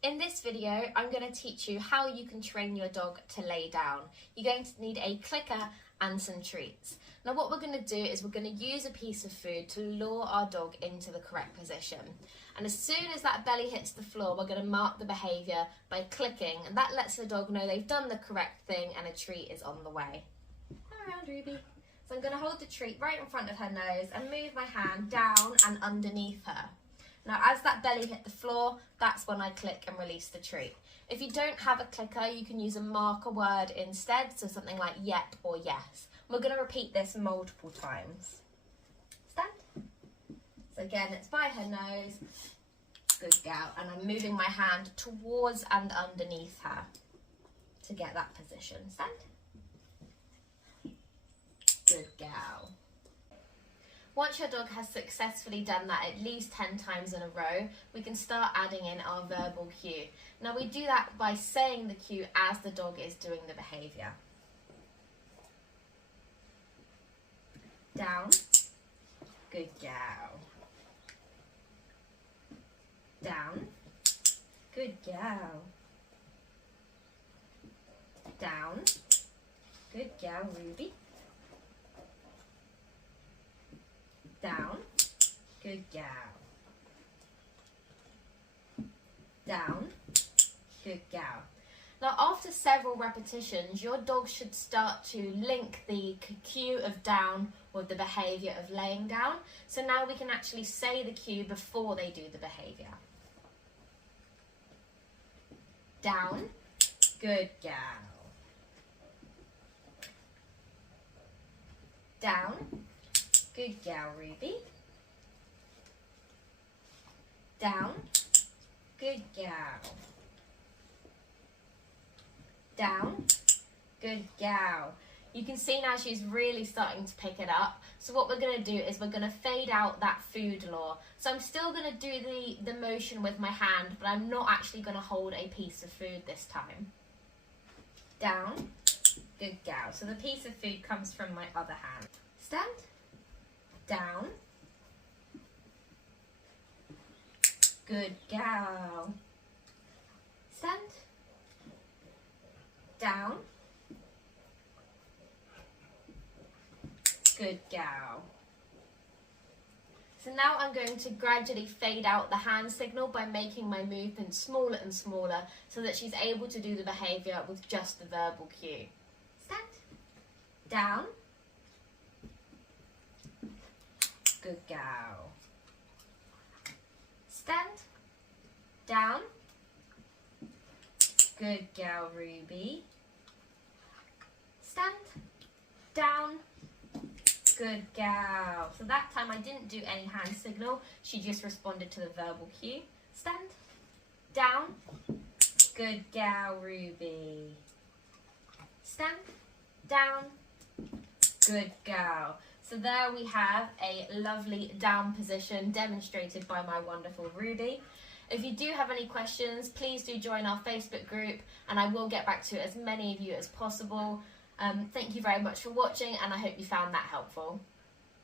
In this video, I'm going to teach you how you can train your dog to lay down. You're going to need a clicker and some treats. Now what we're going to do is we're going to use a piece of food to lure our dog into the correct position. And as soon as that belly hits the floor, we're going to mark the behaviour by clicking, and that lets the dog know they've done the correct thing and a treat is on the way. Come around, Ruby. So I'm going to hold the treat right in front of her nose and move my hand down and underneath her. Now as that belly hit the floor, that's when I click and release the treat. If you don't have a clicker, you can use a marker word instead, so something like yep or yes. We're going to repeat this multiple times. Stand. So again, it's by her nose. Good gal. And I'm moving my hand towards and underneath her to get that position. Stand. Good gal. Once your dog has successfully done that at least 10 times in a row, we can start adding in our verbal cue. Now we do that by saying the cue as the dog is doing the behaviour. Down. Good gal. Down. Good gal. Down. Good gal, Ruby. Down. Good gal. Down. Good gal. Now after several repetitions, your dog should start to link the cue of down with the behaviour of laying down. So now we can actually say the cue before they do the behaviour. Down. Good gal. Down. Good gal, Ruby. Down. Good gal. Down. Good gal. You can see now she's really starting to pick it up. So what we're going to do is we're going to fade out that food lure. So I'm still going to do the motion with my hand, but I'm not actually going to hold a piece of food this time. Down. Good gal. So the piece of food comes from my other hand. Stand. Down. Good gal. Stand. Down. Good gal. So now I'm going to gradually fade out the hand signal by making my movement smaller and smaller so that she's able to do the behaviour with just the verbal cue. Stand. Down. Good gal. Stand. Down. Good gal, Ruby. Stand. Down. Good gal. So that time I didn't do any hand signal. She just responded to the verbal cue. Stand. Down. Good gal, Ruby. Stand. Down. Good gal. So there we have a lovely down position demonstrated by my wonderful Ruby. If you do have any questions, please do join our Facebook group and I will get back to as many of you as possible. Thank you very much for watching and I hope you found that helpful.